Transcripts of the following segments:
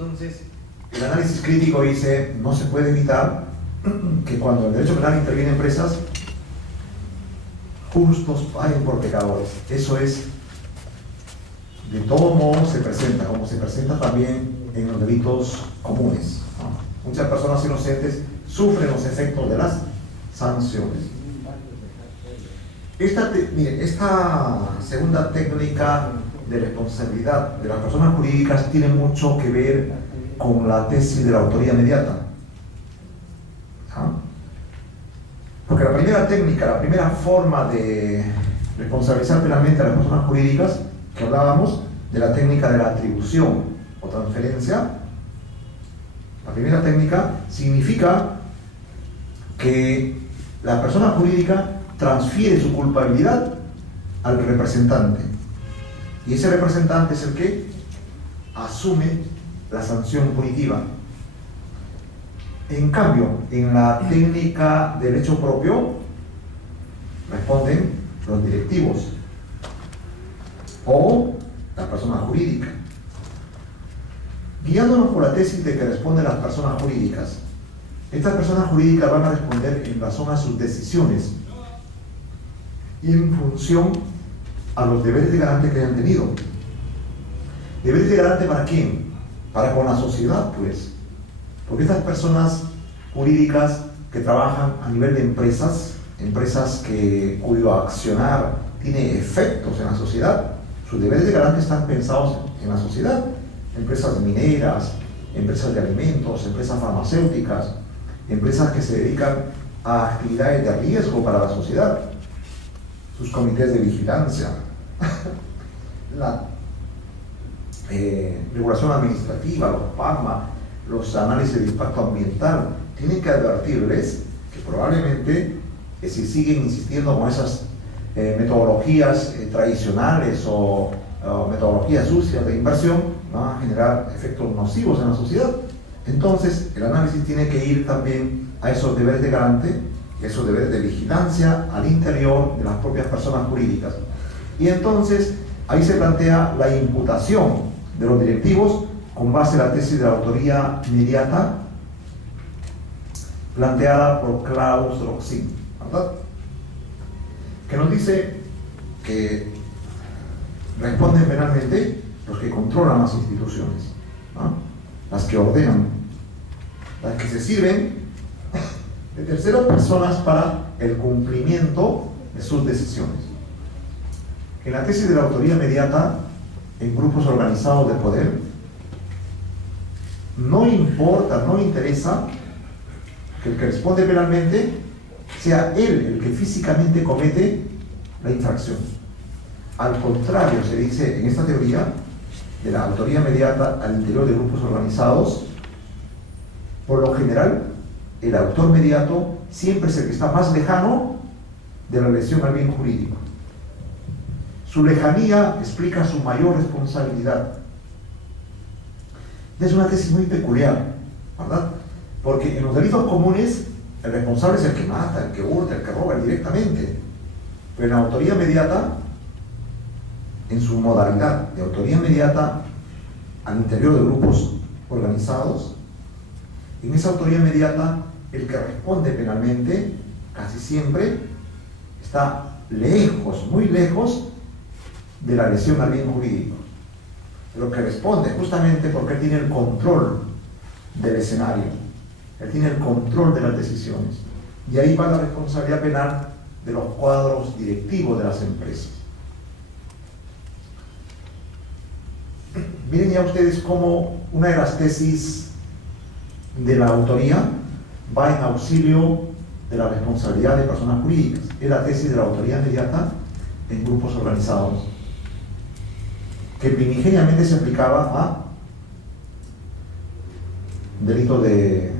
Entonces, el análisis crítico dice, no se puede evitar que cuando el derecho penal interviene en empresas, justos paguen por pecadores. Eso es, de todo modo se presenta, como se presenta también en los delitos comunes, ¿no? Muchas personas inocentes sufren los efectos de las sanciones. Esta segunda técnica de responsabilidad de las personas jurídicas tiene mucho que ver con la tesis de la autoría inmediata. ¿Ah? Porque la primera técnica, la primera forma de responsabilizar penalmente a las personas jurídicas, que hablábamos de la técnica de la atribución o transferencia, la primera técnica significa que la persona jurídica transfiere su culpabilidad al representante. Y ese representante es el que asume la sanción punitiva. En cambio, en la técnica del hecho propio, responden los directivos o la persona jurídica. Guiándonos por la tesis de que responden las personas jurídicas, estas personas jurídicas van a responder en razón a sus decisiones y en función a los deberes de garante que hayan tenido. ¿Deberes de garante para quién? Para con la sociedad, pues. Porque estas personas jurídicas que trabajan a nivel de empresas cuyo accionar tiene efectos en la sociedad, sus deberes de garante están pensados en la sociedad. Empresas mineras, empresas de alimentos, empresas farmacéuticas, empresas que se dedican a actividades de riesgo para la sociedad, sus comités de vigilancia, la regulación administrativa, los PAMA, los análisis de impacto ambiental, tienen que advertirles que probablemente si siguen insistiendo con esas metodologías tradicionales o metodologías sucias de inversión, van a generar efectos nocivos en la sociedad. Entonces, el análisis tiene que ir también a esos deberes de garante, esos deberes de vigilancia al interior de las propias personas jurídicas. Y entonces, ahí se plantea la imputación de los directivos con base en la tesis de la autoría inmediata planteada por Klaus Roxin, ¿verdad? Que nos dice que responden penalmente los que controlan las instituciones, ¿no? Las que ordenan, las que se sirven de terceras personas para el cumplimiento de sus decisiones. En la tesis de la autoría inmediata en grupos organizados de poder, no importa, no interesa que el que responde penalmente sea él el que físicamente comete la infracción. Al contrario, se dice en esta teoría de la autoría inmediata al interior de grupos organizados, por lo general, el autor inmediato siempre es el que está más lejano de la lesión al bien jurídico. Su lejanía explica su mayor responsabilidad. Es una tesis muy peculiar, ¿verdad? Porque en los delitos comunes el responsable es el que mata, el que hurta, el que roba directamente. Pero en la autoría inmediata, en su modalidad de autoría inmediata al interior de grupos organizados, en esa autoría inmediata el que responde penalmente casi siempre está lejos, muy lejos de la lesión al bien jurídico. Lo que responde justamente porque él tiene el control del escenario, él tiene el control de las decisiones, y ahí va la responsabilidad penal de los cuadros directivos de las empresas. Miren ya ustedes cómo una de las tesis de la autoría va en auxilio de la responsabilidad de personas jurídicas. Es la tesis de la autoría inmediata en grupos organizados, que primigeniamente se aplicaba a delito de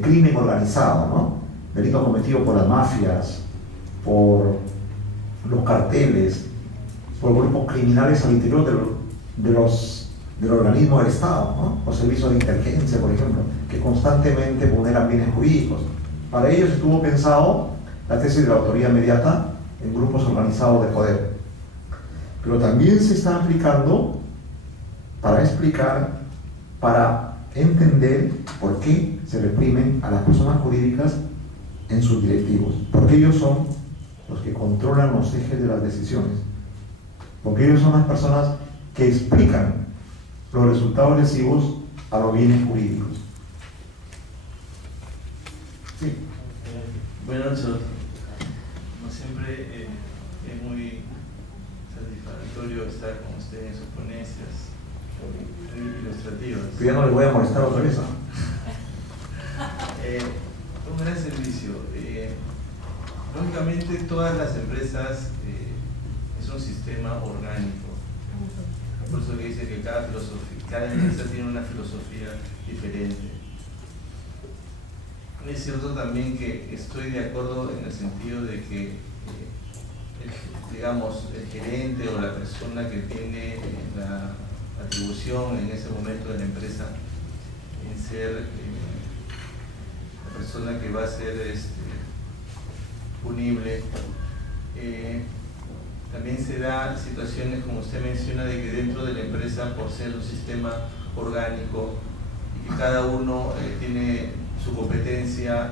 crimen organizado, ¿no? Delito cometido por las mafias, por los carteles, por grupos criminales al interior del organismo del Estado, ¿no? Los servicios de inteligencia, por ejemplo, que constantemente vulneran bienes jurídicos. Para ellos estuvo pensado la tesis de la autoría inmediata en grupos organizados de poder. Pero también se está aplicando para explicar, para entender por qué se reprimen a las personas jurídicas en sus directivos, porque ellos son los que controlan los ejes de las decisiones, porque ellos son las personas que explican los resultados lesivos a los bienes jurídicos. Sí. Bueno, como siempre, es muy satisfactorio estar con usted en sus ponencias ilustrativas. Pero ya no les voy a molestar otra vez, ¿no? Un gran servicio. Lógicamente, todas las empresas es un sistema orgánico. Por eso que dice que cada empresa tiene una filosofía diferente. Es cierto también que estoy de acuerdo en el sentido de que, digamos, el gerente o la persona que tiene la atribución en ese momento de la empresa en ser la persona que va a ser punible, también se da situaciones, como usted menciona, de que dentro de la empresa, por ser un sistema orgánico y que cada uno tiene su competencia,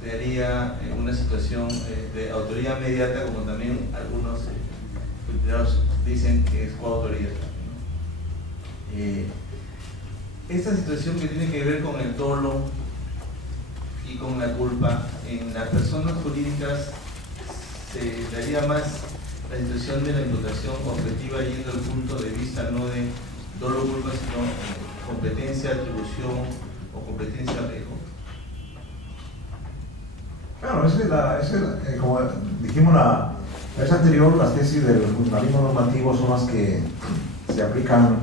se daría una situación de autoría inmediata, como también algunos dicen que es coautoría. Esta situación que tiene que ver con el dolo y con la culpa, en las personas jurídicas se daría más la situación de la imputación objetiva yendo al punto de vista no de dolo o culpa, sino competencia, atribución o competencia riesgo. Claro, como dijimos la vez anterior, las tesis del fundamentalismo normativo son las que se aplican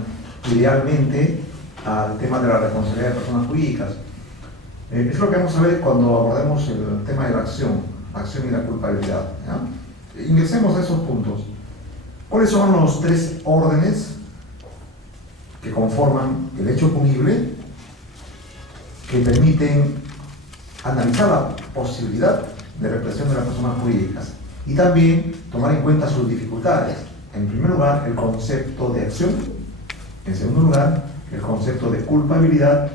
idealmente al tema de la responsabilidad de personas jurídicas. Es lo que vamos a ver cuando abordemos el tema de la acción y la culpabilidad, ¿ya? Ingresemos a esos puntos. ¿Cuáles son los tres órdenes que conforman el hecho punible, que permiten analizar la posibilidad de represión de las personas jurídicas y también tomar en cuenta sus dificultades? En primer lugar, el concepto de acción; en segundo lugar, el concepto de culpabilidad;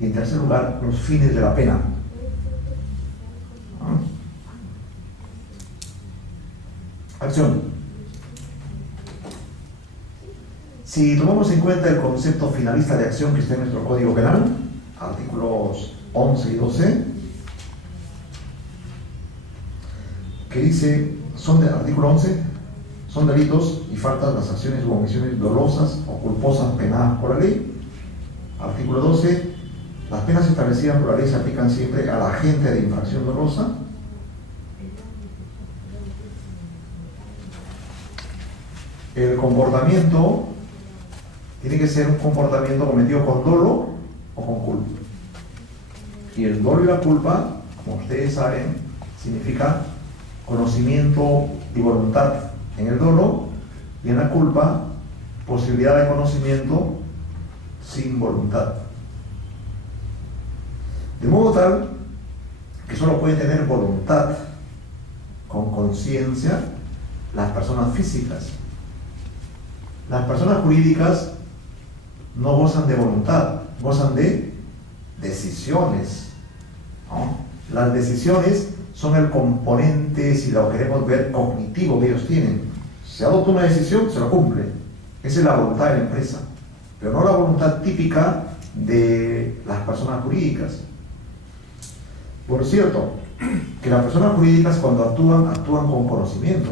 y en tercer lugar, los fines de la pena. Acción. Si tomamos en cuenta el concepto finalista de acción que está en nuestro Código Penal, artículos 11 y 12, que dice, artículo 11, son delitos y faltas las acciones u omisiones dolosas o culposas penadas por la ley. Artículo 12, las penas establecidas por la ley se aplican siempre al agente de infracción dolosa. El comportamiento tiene que ser un comportamiento cometido con dolo o con culpa. Y el dolo y la culpa, como ustedes saben, significa conocimiento y voluntad en el dolo, y en la culpa, posibilidad de conocimiento sin voluntad. De modo tal que solo pueden tener voluntad con conciencia las personas físicas. Las personas jurídicas no gozan de voluntad, gozan de decisiones, ¿no? Las decisiones son el componente, si lo queremos ver, cognitivo que ellos tienen. Se adopta una decisión, se lo cumple. Esa es la voluntad de la empresa, pero no la voluntad típica de las personas jurídicas. Por cierto, que las personas jurídicas cuando actúan con conocimiento.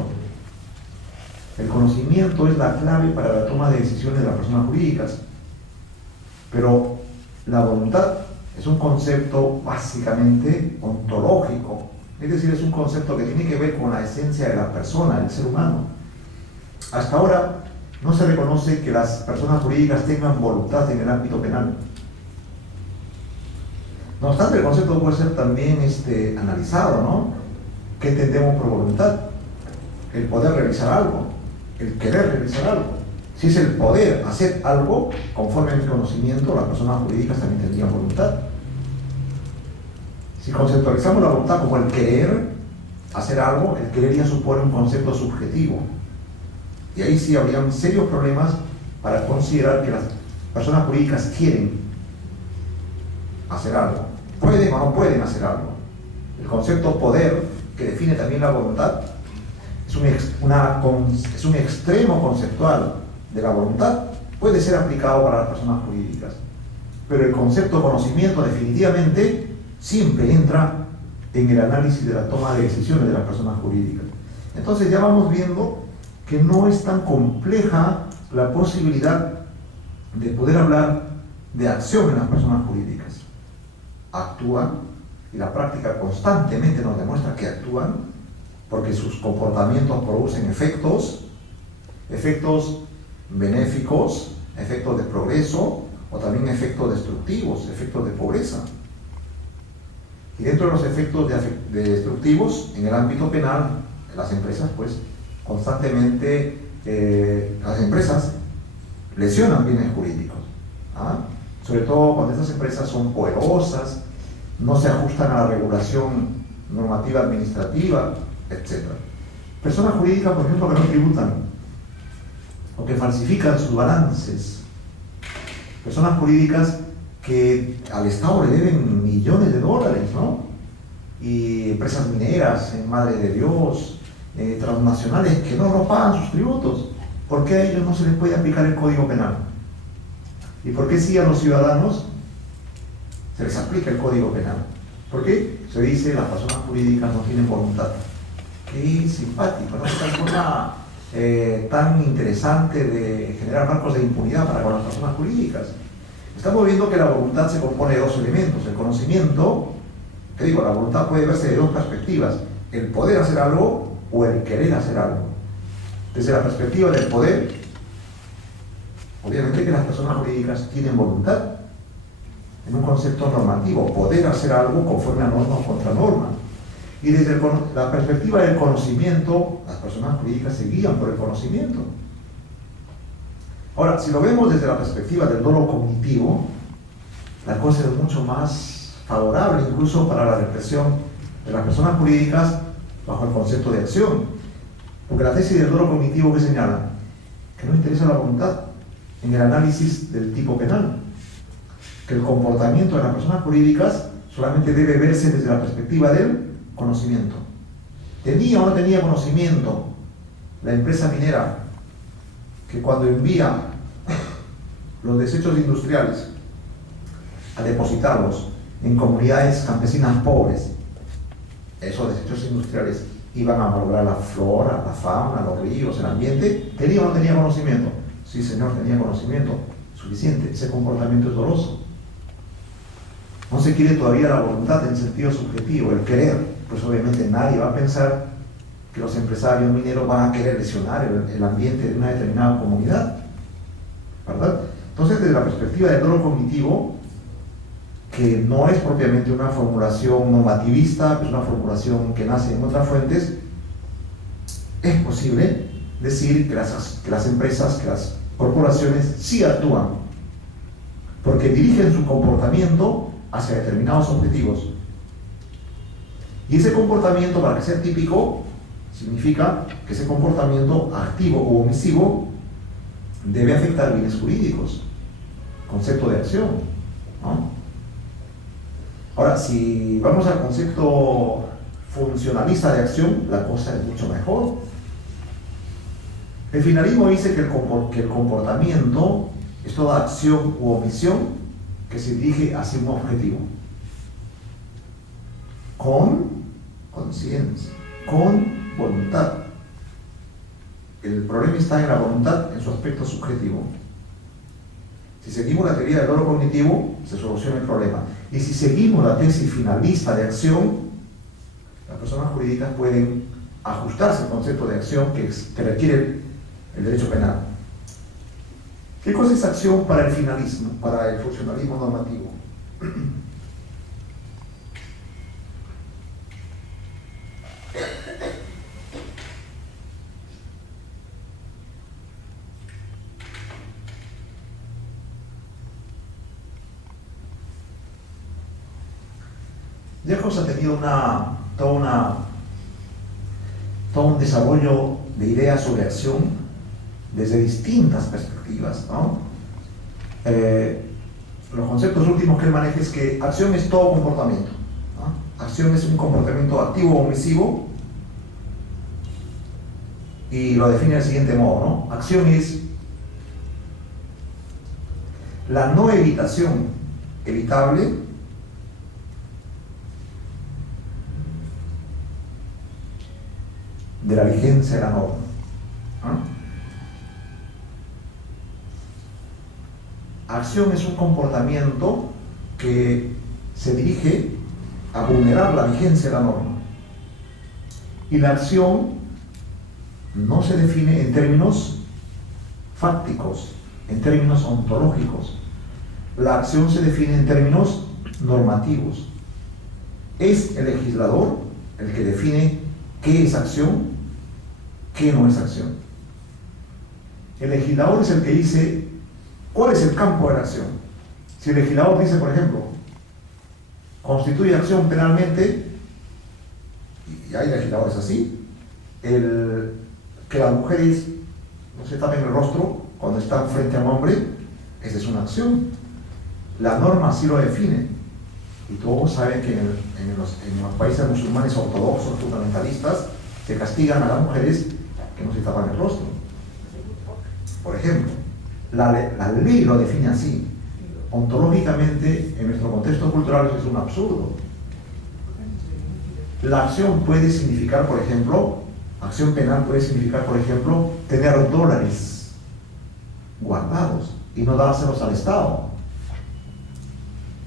El conocimiento es la clave para la toma de decisiones de las personas jurídicas. Pero la voluntad es un concepto básicamente ontológico, es decir, es un concepto que tiene que ver con la esencia de la persona, del ser humano. Hasta ahora no se reconoce que las personas jurídicas tengan voluntad en el ámbito penal. No obstante, el concepto puede ser también analizado, ¿no? ¿Qué entendemos por voluntad? El poder realizar algo, el querer realizar algo. Si es el poder hacer algo, conforme a mi conocimiento, las personas jurídicas también tendrían voluntad. Si conceptualizamos la voluntad como el querer hacer algo, el querer ya supone un concepto subjetivo. Y ahí sí habrían serios problemas para considerar que las personas jurídicas quieren hacer algo, pueden o no pueden hacer algo. El concepto poder, que define también la voluntad, es un extremo conceptual de la voluntad, puede ser aplicado para las personas jurídicas. Pero el concepto conocimiento definitivamente siempre entra en el análisis de la toma de decisiones de las personas jurídicas. Entonces ya vamos viendo que no es tan compleja la posibilidad de poder hablar de acción en las personas jurídicas. Actúan, y la práctica constantemente nos demuestra que actúan, porque sus comportamientos producen efectos benéficos, efectos de progreso, o también efectos destructivos, efectos de pobreza. Y dentro de los efectos destructivos, en el ámbito penal, las empresas, pues, constantemente, las empresas lesionan bienes jurídicos, ¿ah? Sobre todo cuando estas empresas son poderosas, no se ajustan a la regulación normativa administrativa, etc. Personas jurídicas, por ejemplo, que no tributan o que falsifican sus balances. Personas jurídicas que al Estado le deben millones de dólares, ¿no? Y empresas mineras, Madre de Dios, transnacionales que no pagan sus tributos. ¿Por qué a ellos no se les puede aplicar el Código Penal? ¿Y por qué sí a los ciudadanos se les aplica el Código Penal? ¿Por qué? Se dice las personas jurídicas no tienen voluntad. Qué simpático, ¿no? Esta forma tan interesante de generar marcos de impunidad para con las personas jurídicas. Estamos viendo que la voluntad se compone de dos elementos: el conocimiento, que digo, la voluntad puede verse de dos perspectivas: el poder hacer algo o el querer hacer algo. Desde la perspectiva del poder, obviamente que las personas jurídicas tienen voluntad en un concepto normativo, poder hacer algo conforme a norma o contra norma. Y desde la perspectiva del conocimiento, las personas jurídicas se guían por el conocimiento. Ahora, si lo vemos desde la perspectiva del dolo cognitivo, la cosa es mucho más favorable incluso para la represión de las personas jurídicas bajo el concepto de acción. Porque la tesis del dolo cognitivo, ¿qué señala? Que no interesa la voluntad en el análisis del tipo penal. Que el comportamiento de las personas jurídicas solamente debe verse desde la perspectiva del conocimiento. ¿Tenía o no tenía conocimiento la empresa minera que cuando envía los desechos industriales a depositarlos en comunidades campesinas pobres, esos desechos industriales iban a malograr la flora, la fauna, los ríos, el ambiente? ¿Tenía o no tenía conocimiento? Sí, señor, tenía conocimiento suficiente. Ese comportamiento es doloso. No se quiere todavía la voluntad en sentido subjetivo, el querer. Pues obviamente nadie va a pensar que los empresarios mineros van a querer lesionar el ambiente de una determinada comunidad, ¿verdad? Entonces, desde la perspectiva del dolo cognitivo, que no es propiamente una formulación normativista, es una formulación que nace en otras fuentes, es posible decir que las empresas, que las corporaciones sí actúan, porque dirigen su comportamiento hacia determinados objetivos. Y ese comportamiento, para que sea típico, significa que ese comportamiento activo o omisivo debe afectar bienes jurídicos, concepto de acción, ¿no? Ahora, si vamos al concepto funcionalista de acción, la cosa es mucho mejor. El finalismo dice que el comportamiento es toda acción u omisión que se dirige hacia un objetivo, con conciencia, con voluntad. El problema está en la voluntad en su aspecto subjetivo. Si seguimos la teoría del dolo cognitivo, se soluciona el problema. Y si seguimos la tesis finalista de acción, las personas jurídicas pueden ajustarse al concepto de acción que requiere el derecho penal. ¿Qué cosa es acción para el finalismo, para el funcionalismo normativo? Jacobs ha tenido todo un desarrollo de ideas sobre acción desde distintas perspectivas, ¿no? los conceptos últimos que él maneja es que acción es todo comportamiento, ¿no? Acción es un comportamiento activo o omisivo, y lo define del siguiente modo, ¿no? Acción es la no evitación evitable de la vigencia de la norma, ¿no? Acción es un comportamiento que se dirige a vulnerar la vigencia de la norma. Y la acción no se define en términos fácticos, en términos ontológicos. La acción se define en términos normativos. Es el legislador el que define qué es acción, qué no es acción. El legislador es el que dice cuál es el campo de la acción. Si el legislador dice, por ejemplo, constituye acción penalmente, y hay legisladores así, que las mujeres no se tapen el rostro cuando están frente a un hombre, esa es una acción. La norma así lo define. Y todos saben que en los países musulmanes ortodoxos, fundamentalistas, se castigan a las mujeres que no se tapan el rostro. Por ejemplo, la ley lo define así. Ontológicamente, en nuestro contexto cultural, eso es un absurdo. La acción puede significar, por ejemplo, acción penal puede significar, por ejemplo, tener dólares guardados y no dárselos al Estado,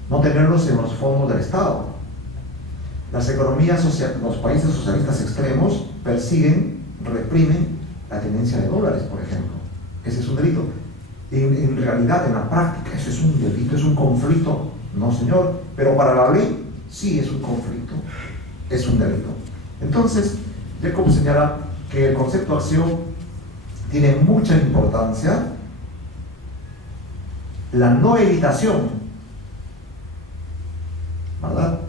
no tenerlos en los fondos del Estado. Las economías los países socialistas extremos persiguen, reprimen la tenencia de dólares, por ejemplo. Ese es un delito. En realidad, en la práctica, eso es un delito, es un conflicto. No, señor, pero para la ley sí es un conflicto, es un delito. Entonces, Jacob señala que el concepto acción tiene mucha importancia. La no evitación, ¿verdad?,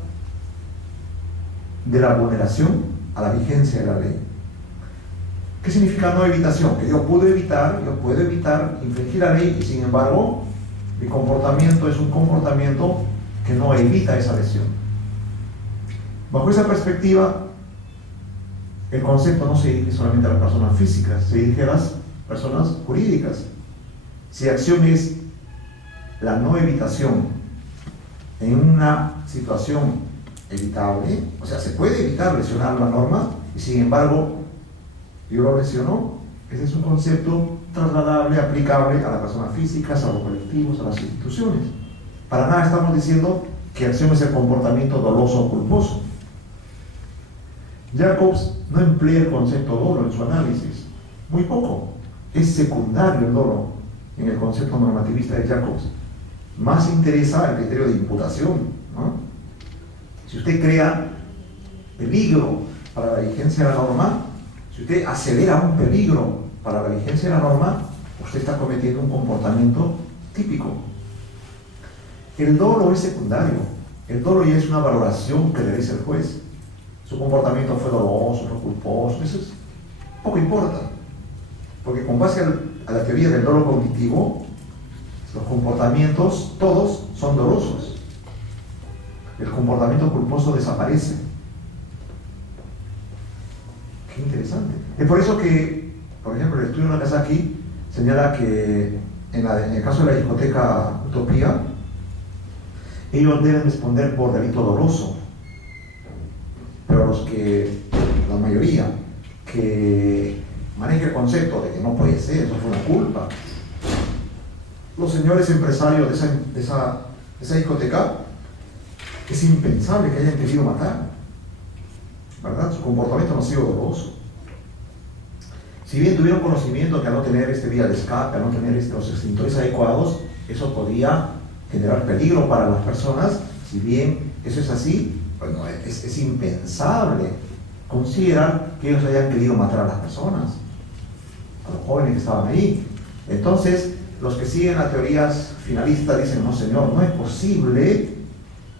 de la vulneración a la vigencia de la ley. ¿Qué significa no evitación? Que yo puedo evitar infringir la ley y sin embargo mi comportamiento es un comportamiento que no evita esa lesión. Bajo esa perspectiva, el concepto no se dirige solamente a las personas físicas, se dirige a las personas jurídicas. Si acción es la no evitación en una situación evitable, o sea, se puede evitar lesionar la norma y sin embargo yo lo lesiono, ese es un concepto trasladable, aplicable a las personas físicas, a los colectivos, a las instituciones. Para nada estamos diciendo que acción es el comportamiento doloso o culposo. Jacobs no emplea el concepto dolo en su análisis, muy poco, es secundario el dolo en el concepto normativista de Jacobs. Más interesa el criterio de imputación, ¿no? Si usted crea peligro para la vigencia de la norma, si usted acelera un peligro para la vigencia de la norma, usted está cometiendo un comportamiento típico. El dolo es secundario, el dolo ya es una valoración que le dice el juez. Su comportamiento fue doloso, fue culposo, eso es, poco importa, porque con base a la teoría del dolo cognitivo, los comportamientos todos son dolosos. El comportamiento culposo desaparece. Qué interesante. Es por eso que, por ejemplo, el estudio de Nagasaki señala que en el caso de la discoteca Utopía, ellos deben responder por delito doloso, pero la mayoría que maneja el concepto de que no puede ser, eso fue una culpa, los señores empresarios de esa discoteca, es impensable que hayan querido matar, ¿verdad? Su comportamiento no ha sido doloso. Si bien tuvieron conocimiento que al no tener vía de escape, al no tener los extintores adecuados, eso podía generar peligro para las personas. Si bien eso es así, bueno, es impensable considerar que ellos hayan querido matar a las personas, a los jóvenes que estaban ahí. Entonces, los que siguen las teorías finalistas dicen, no señor, no es posible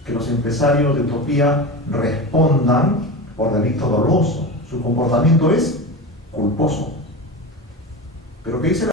que los empresarios de Utopía respondan por delito doloso. Su comportamiento es culposo. Pero ¿qué dice la